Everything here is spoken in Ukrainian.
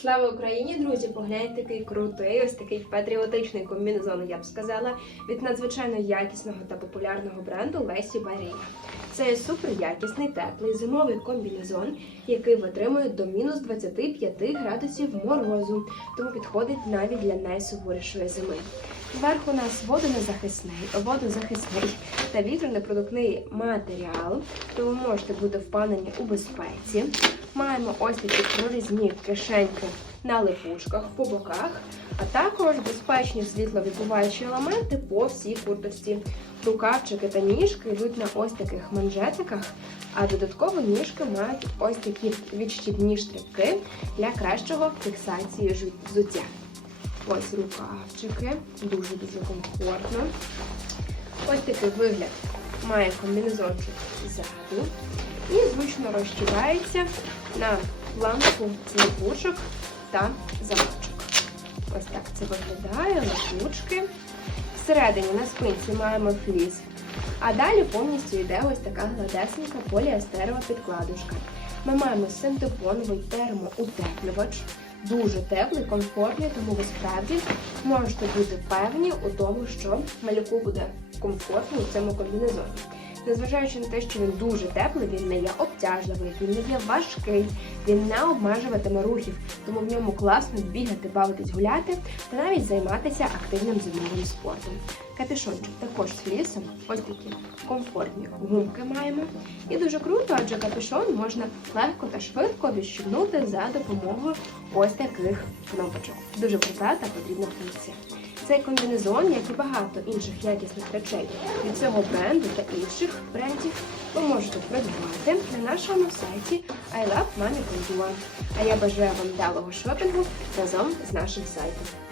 Слава Україні, друзі! Погляньте такий крутий, ось такий патріотичний комбінезон, я б сказала, від надзвичайно якісного та популярного бренду Лесі Барія. Це є супер якісний теплий зимовий комбінезон, який витримує до мінус 25 градусів морозу, тому підходить навіть для найсуворішої зими. Зверху у нас водонезахисний, водозахисний та вітронепродуктний матеріал, тому можете бути впевнені у безпеці. Маємо ось такі прорізні кишеньки на липучках по боках, а також безпечні світловідбиваючі елементи по всій курточці. Рукавчики та ніжки йдуть на ось таких манжетиках, а додатково ніжки мають ось такі відщіпні штрибки для кращого фіксації взуття. Ось рукавчики, дуже-дуже комфортно. Ось такий вигляд має комбінезончик ззаду і зручно розчіпається на лампу липучок та замочок. Ось так це виглядає, липучки. Всередині на спинці маємо фліс, а далі повністю йде ось така гладесенька поліестерова підкладушка. Ми маємо синтепоновий термоутеплювач, дуже теплий, комфортний, тому ви справді можете бути певні у тому, що малюку буде комфортно у цьому комбінезоні. Незважаючи на те, що він дуже теплий, він не є обтяжливий, він не є важкий, він не обмежуватиме рухів, тому в ньому класно бігати, бавитись, гуляти та навіть займатися активним зимовим спортом. Капюшончик також з флісом, ось такі комфортні гумки маємо. І дуже круто, адже капюшон можна легко та швидко відщипнути за допомогою ось таких кнопочок. Дуже проста та потрібна функція. Цей комбінезон, як і багато інших якісних речей від цього бренду та інших брендів, ви можете придбати на нашому сайті I А я бажаю вам вдалого шопінгу разом з нашим сайтом.